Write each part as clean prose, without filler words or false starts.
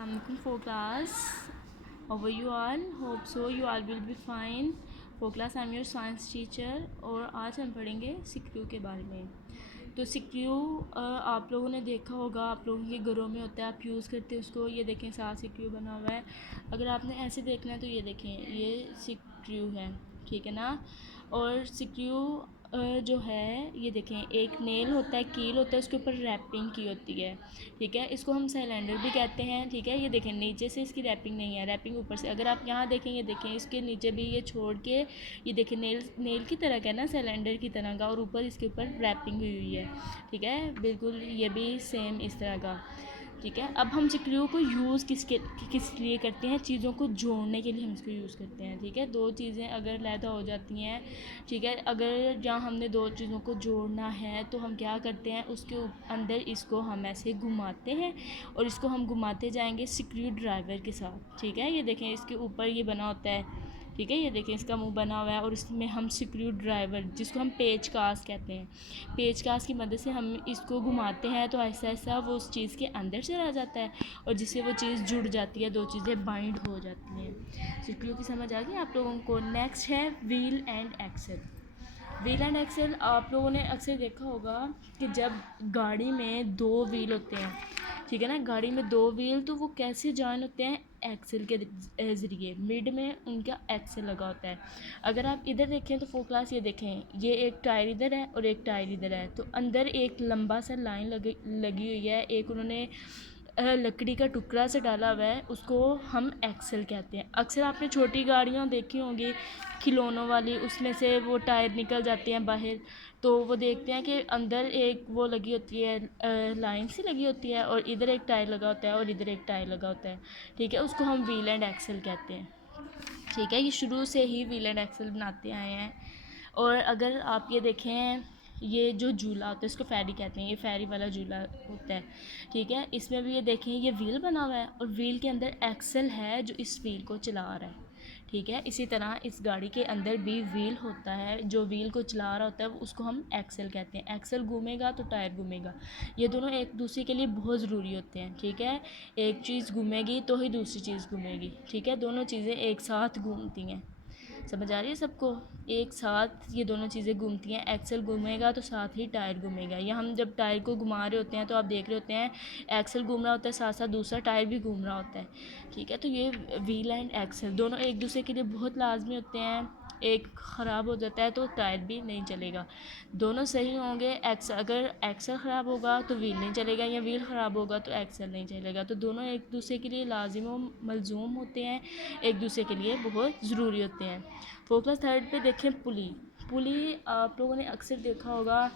Assalamualaikum for class. How are you all? Hope so you all will be fine. For class I'm your science teacher और आज हम पढ़ेंगे सिक्रू के बारे में। तो सिक्रू आप लोगों ने देखा होगा, आप लोगों के घरों में होता है, आप यूज़ करते हैं उसको। ये देखें साथ सिक्रू बना हुआ है। अगर आपने ऐसे देखना है तो ये देखें, ये सिक्रू है, ठीक है ना। और सिक्रू जो है ये देखें, एक नेल होता है, कील होता है, उसके ऊपर रैपिंग की होती है, ठीक है। इसको हम सिलेंडर भी कहते हैं, ठीक है। ये देखें नीचे से इसकी रैपिंग नहीं है, रैपिंग ऊपर से। अगर आप यहाँ देखें, ये देखें इसके नीचे भी ये छोड़ के, ये देखें नेल नेल की तरह का है ना, सिलेंडर की तरह का, और ऊपर इसके ऊपर रैपिंग हुई हुई है, ठीक है। बिल्कुल ये भी सेम इस तरह का, ठीक है। अब हम सिक्रू को यूज़ किस लिए करते हैं? चीज़ों को जोड़ने के लिए हम इसको यूज़ करते हैं, ठीक है। दो चीज़ें अगर लैदा हो जाती हैं, ठीक है, अगर जहाँ हमने दो चीज़ों को जोड़ना है तो हम क्या करते हैं, उसके अंदर इसको हम ऐसे घुमाते हैं और इसको हम घुमाते जाएंगे स्क्रू ड्राइवर के साथ, ठीक है। ये देखें इसके ऊपर ये बना होता है, ठीक है। ये देखें इसका मुंह बना हुआ है और इसमें हम स्क्रू ड्राइवर, जिसको हम पेचकास कहते हैं, पेचकास की मदद से हम इसको घुमाते हैं तो ऐसा ऐसा वो उस चीज़ के अंदर चला जाता है और जिससे वो चीज़ जुड़ जाती है, दो चीज़ें बाइंड हो जाती हैं। स्क्रू की समझ आ गई आप लोगों को। नेक्स्ट है wheel and axle. Wheel and axle आप लोगों ने अक्सर देखा होगा कि जब गाड़ी में दो व्हील होते हैं, ठीक है ना, गाड़ी में दो व्हील, तो वो कैसे जॉइन होते हैं? एक्सल के ज़रिए। मिड में उनका एक्सल लगा होता है। अगर आप इधर देखें तो फोर क्लास, ये देखें, ये एक टायर इधर है और एक टायर इधर है, तो अंदर एक लंबा सा लाइन लगी हुई है, एक उन्होंने लकड़ी का टुकड़ा से डाला हुआ है, उसको हम एक्सल कहते हैं। अक्सर आपने छोटी गाड़ियाँ देखी होंगी खिलौनों वाली, उसमें से वो टायर निकल जाते हैं बाहर, तो वो देखते हैं कि अंदर एक वो लगी होती है, लाइन सी लगी होती है, और इधर एक टायर लगा होता है और इधर एक टायर लगा होता है, ठीक है। उसको हम व्हील एंड एक्सल कहते हैं, ठीक है। ये शुरू से ही व्हील एंड एक्सल बनाते आए हैं। और अगर आप ये देखें, ये जो झूला होता है इसको फेरी कहते हैं, ये फेरी वाला झूला होता है, ठीक है। इसमें भी ये देखें, ये व्हील बना हुआ है और व्हील के अंदर एक्सल है जो इस व्हील को चला रहा है, ठीक है। इसी तरह इस गाड़ी के अंदर भी व्हील होता है, जो व्हील को चला रहा होता है उसको हम एक्सल कहते हैं। एक्सल घूमेगा तो टायर घूमेगा, ये दोनों एक दूसरे के लिए बहुत ज़रूरी होते हैं, ठीक है। एक चीज़ घूमेगी तो ही दूसरी चीज़ घूमेगी, ठीक है। दोनों चीज़ें एक साथ घूमती हैं, समझ आ रही है सबको? एक साथ ये दोनों चीज़ें घूमती हैं, एक्सल घूमेगा तो साथ ही टायर घूमेगा। या हम जब टायर को घुमा रहे होते हैं तो आप देख रहे होते हैं एक्सल घूम रहा होता है, साथ साथ दूसरा टायर भी घूम रहा होता है, ठीक है। तो ये व्हील एंड एक्सल दोनों एक दूसरे के लिए बहुत लाजमी होते हैं। एक ख़राब हो जाता है तो टायर भी नहीं चलेगा, दोनों सही होंगे। अगर एक्सल ख़राब होगा तो व्हील नहीं चलेगा, या व्हील ख़राब होगा तो एक्सल नहीं चलेगा। तो दोनों एक दूसरे के लिए लाजिम व मलजूम होते हैं, एक दूसरे के लिए बहुत ज़रूरी होते हैं। फोकस थर्ड पे देखें पुली। पुली आप लोगों ने अक्सर देखा होगा,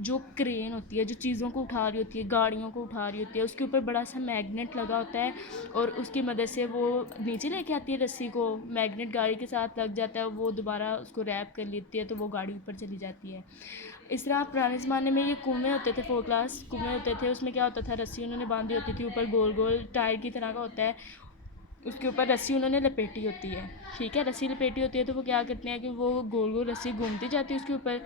जो क्रेन होती है, जो चीज़ों को उठा रही होती है, गाड़ियों को उठा रही होती है, उसके ऊपर बड़ा सा मैग्नेट लगा होता है और उसकी मदद से वो नीचे लेके आती है रस्सी को, मैग्नेट गाड़ी के साथ लग जाता है, वो दोबारा उसको रैप कर लेती है तो वो गाड़ी ऊपर चली जाती है। इस तरह पुराने ज़माने में ये कुएँ होते थे, फोर क्लास कुएँ होते थे, उसमें क्या होता था, रस्सी उन्होंने बांधी होती थी, ऊपर गोल गोल टायर की तरह का होता है, उसके ऊपर रस्सी उन्होंने लपेटी होती है, ठीक है। रस्सी लपेटी होती है तो वो क्या करते हैं कि वो गोल गोल रस्सी घूमती जाती है उसके ऊपर।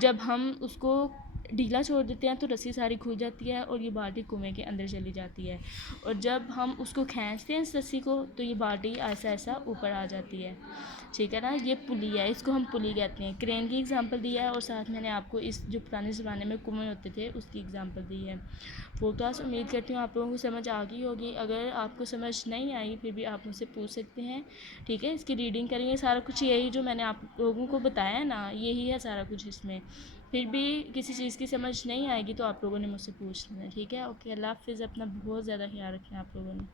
जब हम उसको ढीला छोड़ देते हैं तो रस्सी सारी खुल जाती है और ये बाल्टी कुएँ के अंदर चली जाती है, और जब हम उसको खींचते हैं इस रस्सी को तो ये बाल्टी ऐसा ऐसा ऊपर आ जाती है, ठीक है ना। ये पुली है, इसको हम पुली कहते हैं। क्रेन की एग्जांपल दिया है और साथ मैंने आपको इस जो पुराने ज़माने में कुएँ होते थे उसकी एग्जांपल दी है। फोर क्लास उम्मीद करती हूँ आप लोगों को समझ आ गई होगी। अगर आपको समझ नहीं आई फिर भी आप मुझसे पूछ सकते हैं, ठीक है। इसकी रीडिंग करेंगे, सारा कुछ यही जो मैंने आप लोगों को बताया है ना, यही है सारा कुछ इसमें। फिर भी किसी चीज़ की समझ नहीं आएगी तो आप लोगों ने मुझसे पूछ लेना, ठीक है। ओके, अल्लाह हाफ़िज़। अपना बहुत ज़्यादा ख्याल रखें आप लोगों ने।